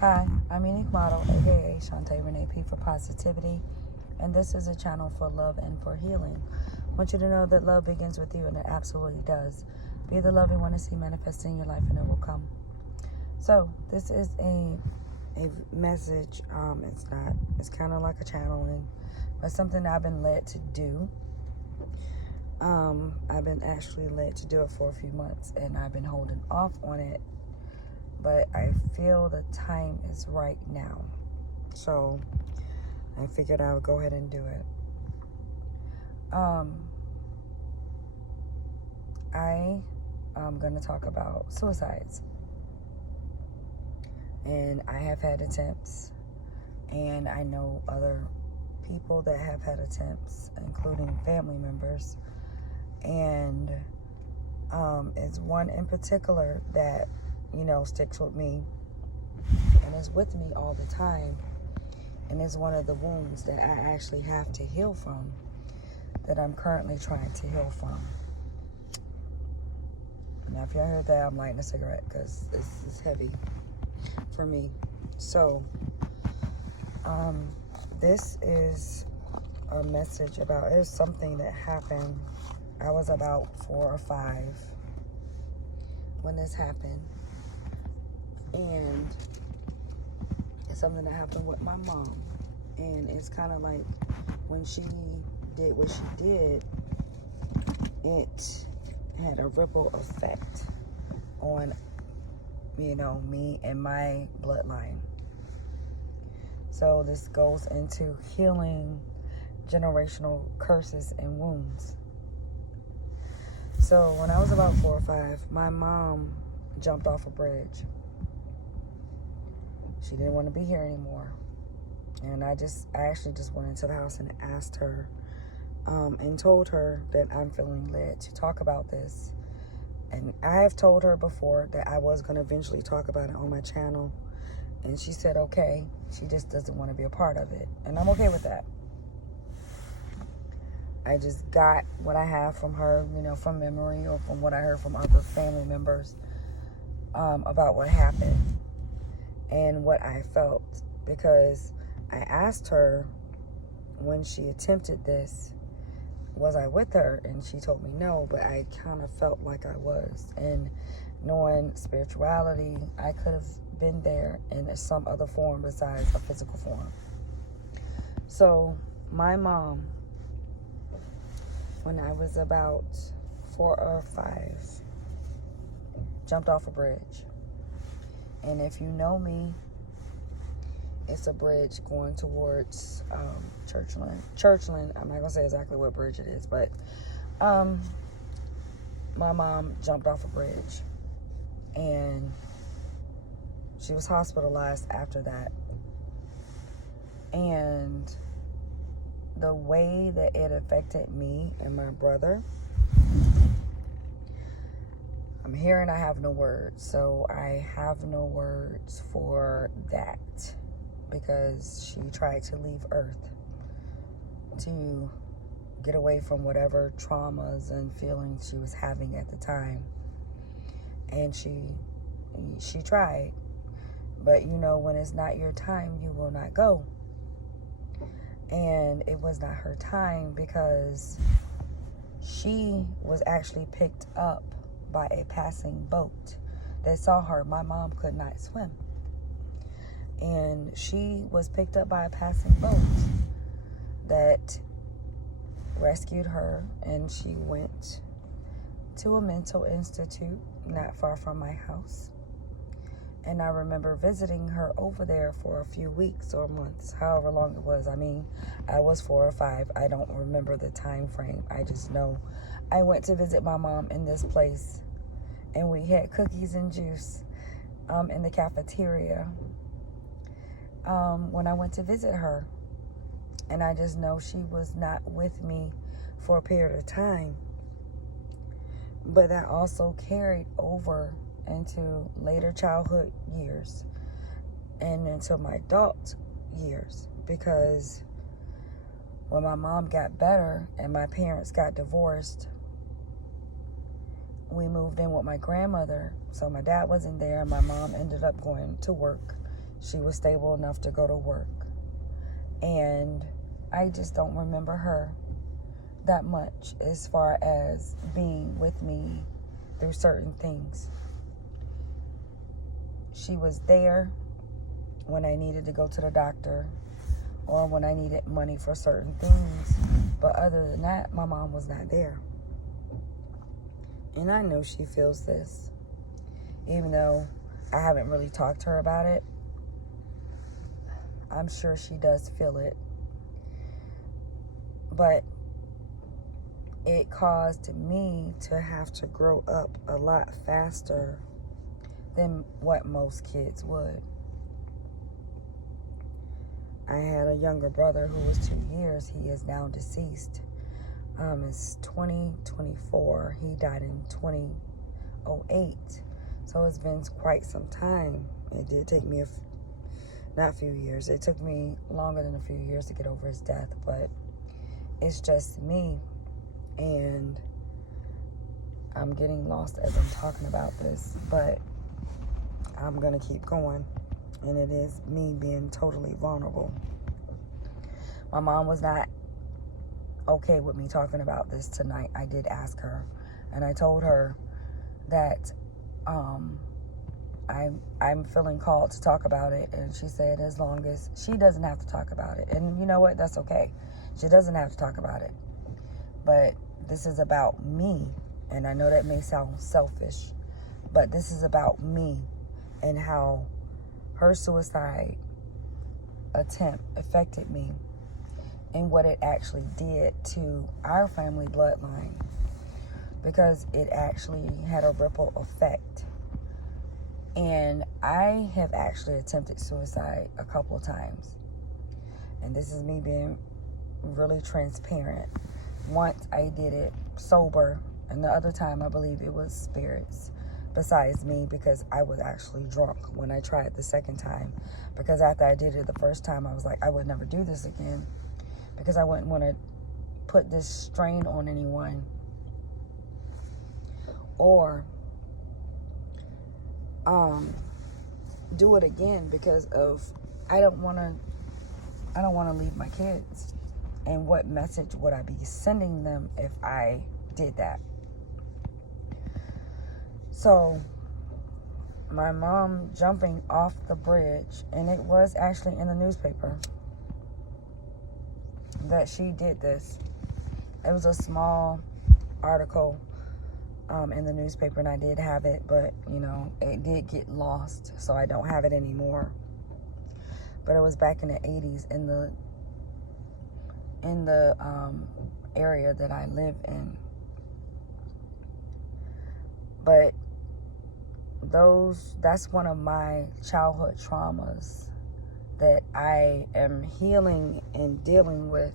Hi, I'm Unique Model, aka Shantae Renee P for Positivity, and this is a channel for love and for healing. I want you to know that love begins with you, and it absolutely does. Be the love you want to see manifest in your life, and it will come. So, this is a message. It's kind of like a channeling, but something I've been led to do. I've been actually led to do it for a few months, and I've been holding off on it. But I feel the time is right now. So I figured I would go ahead and do it. I am going to talk about suicides. And I have had attempts. And I know other people that have had attempts, including family members. And it's one in particular that, sticks with me and is with me all the time. And it's one of the wounds that I actually have to heal from, that I'm currently trying to heal from. Now, if y'all heard that, I'm lighting a cigarette because this is heavy for me. So, this is a message about, it's something that happened. I was about 4 or 5 when this happened. And it's something that happened with my mom. And it's kind of like when she did what she did, it had a ripple effect on, me and my bloodline. So this goes into healing generational curses and wounds. So when I was about 4 or 5, my mom jumped off a bridge. She didn't want to be here anymore. And I actually just went into the house and asked her and told her that I'm feeling led to talk about this. And I have told her before that I was going to eventually talk about it on my channel. And she said, okay. She just doesn't want to be a part of it. And I'm okay with that. I just got what I have from her, from memory or from what I heard from other family members about what happened and what I felt. Because I asked her when she attempted this, was I with her? And she told me no, but I kind of felt like I was. And knowing spirituality, I could have been there in some other form besides a physical form. So my mom, when I was about 4 or 5, jumped off a bridge. And if you know me, it's a bridge going towards Churchland. I'm not going to say exactly what bridge it is, but my mom jumped off a bridge. And she was hospitalized after that. And the way that it affected me and my brother, I'm hearing I have no words. So I have no words for that. Because she tried to leave Earth to get away from whatever traumas and feelings she was having at the time. And she tried. But when it's not your time, you will not go. And it was not her time because she was actually picked up by a passing boat. They saw her. My mom could not swim. And she was picked up by a passing boat that rescued her, and she went to a mental institute not far from my house. And I remember visiting her over there for a few weeks or months, however long it was. I was 4 or 5. I don't remember the time frame. I just know I went to visit my mom in this place, and we had cookies and juice in the cafeteria. When I went to visit her. And I just know she was not with me for a period of time. But that also carried over into later childhood years and into my adult years. Because when my mom got better and my parents got divorced, we moved in with my grandmother. So my dad wasn't there. My mom ended up going to work She was stable enough to go to work. And I just don't remember her that much as far as being with me through certain things. She was there when I needed to go to the doctor or when I needed money for certain things. But other than that, my mom was not there. And I know she feels this. Even though I haven't really talked to her about it, I'm sure she does feel it. But it caused me to have to grow up a lot faster than what most kids would. I had a younger brother who was 2 years. He is now deceased. It's 2024. He died in 2008. So it's been quite some time. It did take me not a few years. It took me longer than a few years to get over his death, but it's just me. And I'm getting lost as I'm talking about this, but I'm going to keep going. And it is me being totally vulnerable. My mom was not okay with me talking about this tonight. I did ask her, and I told her that I'm feeling called to talk about it. And she said as long as she doesn't have to talk about it. And you know what? That's okay. She doesn't have to talk about it. But this is about me. And I know that may sound selfish, but this is about me and how her suicide attempt affected me and what it actually did to our family bloodline, because it actually had a ripple effect. And I have actually attempted suicide a couple times. And this is me being really transparent. Once I did it sober, and the other time I believe it was spirits besides me, because I was actually drunk when I tried the second time. Because after I did it the first time, I was like, I would never do this again, because I wouldn't want to put this strain on anyone or do it again, because of I don't want to leave my kids. And what message would I be sending them if I did that? So my mom jumping off the bridge, and it was actually in the newspaper that she did this. It was a small article in the newspaper, and I did have it, but it did get lost, so I don't have it anymore. But it was back in the 80s in the area that I live in. But that's one of my childhood traumas that I am healing and dealing with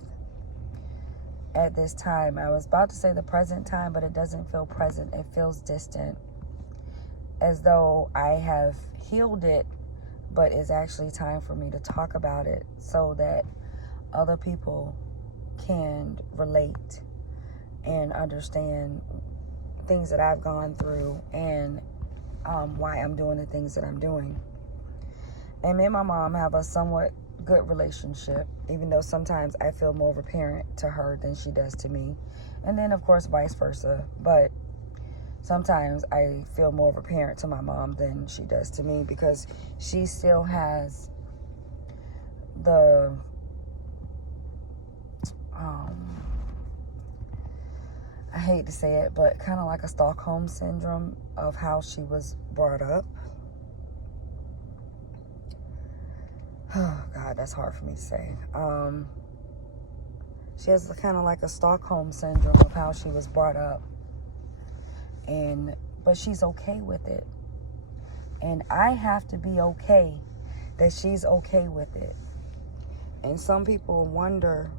at this time. I was about to say the present time, but it doesn't feel present. It feels distant, as though I have healed it, but it's actually time for me to talk about it so that other people can relate and understand things that I've gone through and why I'm doing the things that I'm doing. And me and my mom have a somewhat good relationship, even though sometimes I feel more of a parent to her than she does to me. And then, of course, vice versa. But sometimes I feel more of a parent to my mom than she does to me, because she still has the I hate to say it, but kind of like a Stockholm syndrome of how she was brought up. Oh, God, that's hard for me to say. She has kind of like a Stockholm syndrome of how she was brought up. But she's okay with it. And I have to be okay that she's okay with it. And some people wonder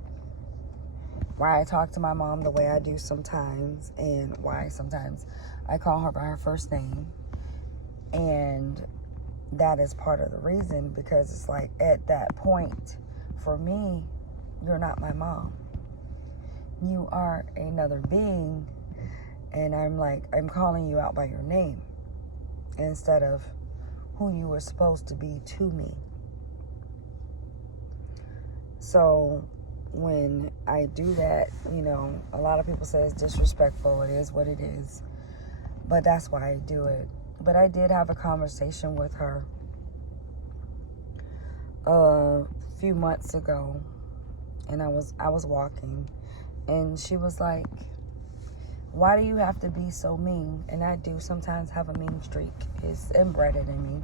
why I talk to my mom the way I do sometimes, and why sometimes I call her by her first name. And that is part of the reason, because it's like, at that point, for me, you're not my mom. You are another being, and I'm calling you out by your name instead of who you were supposed to be to me. So when I do that, a lot of people say it's disrespectful. It is what it is. But that's why I do it. But I did have a conversation with her a few months ago, and I was walking, and she was like, why do you have to be so mean? And I do sometimes have a mean streak. It's embedded in me.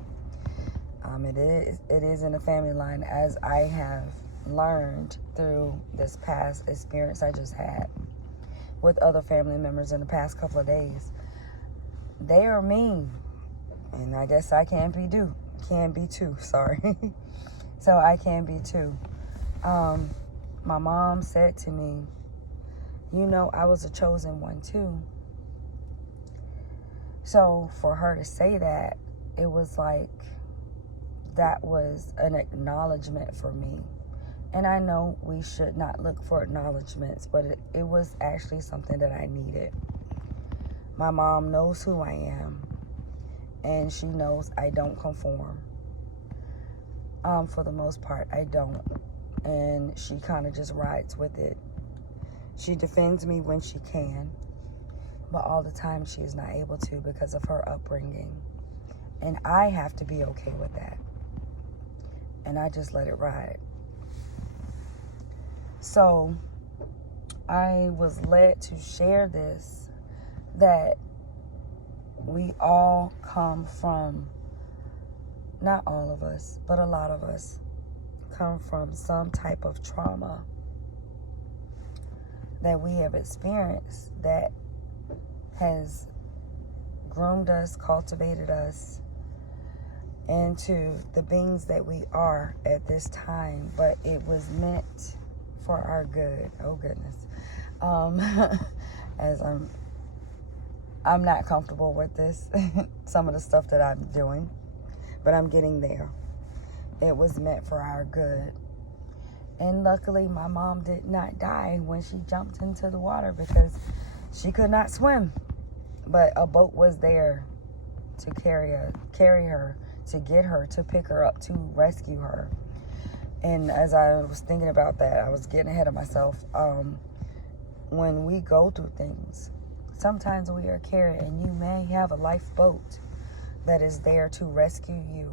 It is in the family line, as I have learned through this past experience I just had with other family members in the past couple of days. They are mean, and I guess I can be too. Sorry. So I can be too. My mom said to me, I was a chosen one too. So for her to say that, it was like, that was an acknowledgement for me. And I know we should not look for acknowledgments, but it was actually something that I needed. My mom knows who I am, and she knows I don't conform. For the most part, I don't. And she kind of just rides with it. She defends me when she can, but all the time she is not able to because of her upbringing. And I have to be okay with that. And I just let it ride. So I was led to share this, that we all come from, not all of us, but a lot of us come from some type of trauma that we have experienced that has groomed us, cultivated us into the beings that we are at this time, but it was meant for our good. Oh goodness. As I'm not comfortable with this, some of the stuff that I'm doing, but I'm getting there. It was meant for our good. And luckily my mom did not die when she jumped into the water because she could not swim. But a boat was there to carry her, to get her, to pick her up, to rescue her. And as I was thinking about that, I was getting ahead of myself. When we go through things, sometimes we are carried, and you may have a lifeboat that is there to rescue you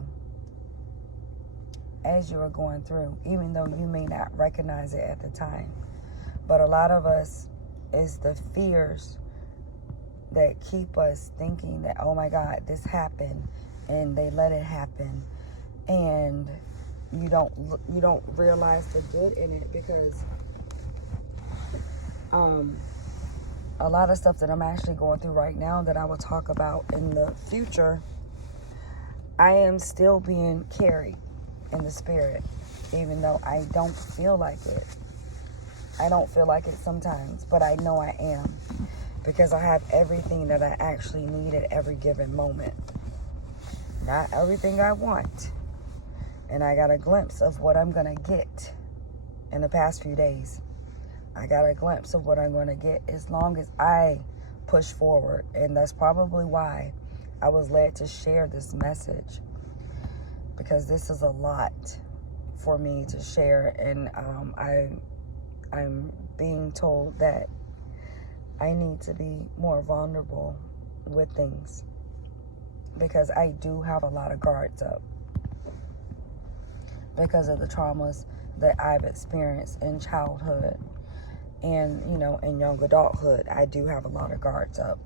as you are going through, even though you may not recognize it at the time. But a lot of us is the fears that keep us thinking that, oh my God, this happened, and they let it happen, and you don't realize the good in it, because a lot of stuff that I'm actually going through right now that I will talk about in the future, I am still being carried in the spirit, even though I don't feel like it. I don't feel like it sometimes, but I know I am, because I have everything that I actually need at every given moment. Not everything I want. And I got a glimpse of what I'm going to get in the past few days. I got a glimpse of what I'm going to get as long as I push forward. And that's probably why I was led to share this message, because this is a lot for me to share. And I'm being told that I need to be more vulnerable with things, because I do have a lot of guards up because of the traumas that I've experienced in childhood and, in young adulthood. I do have a lot of guards up,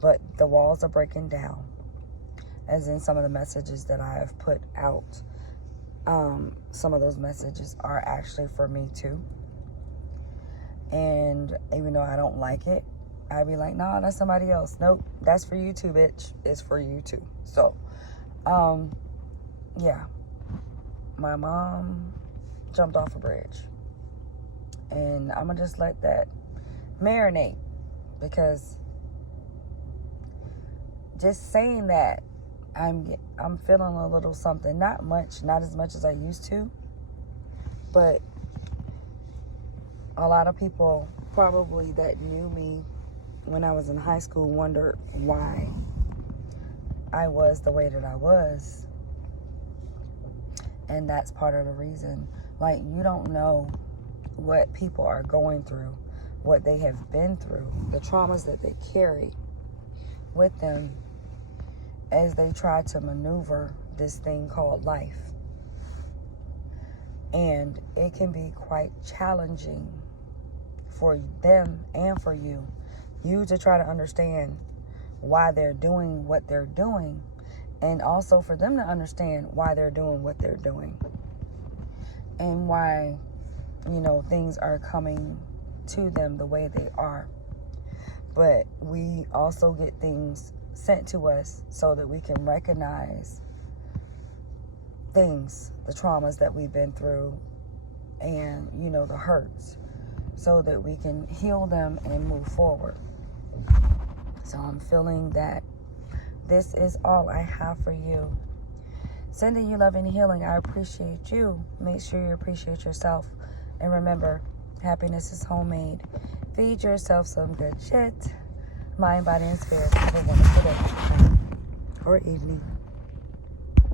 but the walls are breaking down, as in some of the messages that I have put out. Some of those messages are actually for me too. And even though I don't like it, I'd be like, nah, that's somebody else. Nope, that's for you too, bitch. It's for you too. So, yeah. My mom jumped off a bridge. And I'm going to just let that marinate, because just saying that, I'm feeling a little something. Not much, not as much as I used to. But a lot of people probably that knew me when I was in high school wondered why I was the way that I was. And that's part of the reason. Like, you don't know what people are going through, what they have been through, the traumas that they carry with them as they try to maneuver this thing called life. And it can be quite challenging for them and for you to try to understand why they're doing what they're doing, and also for them to understand why they're doing what they're doing, and why, things are coming to them the way they are. But we also get things sent to us so that we can recognize things, the traumas that we've been through, and the hurts, so that we can heal them and move forward. So I'm feeling that this is all I have for you. Sending you love and healing. I appreciate you. Make sure you appreciate yourself. And remember, happiness is homemade. Feed yourself some good shit. Mind, body, and spirit. Have a wonderful day or evening.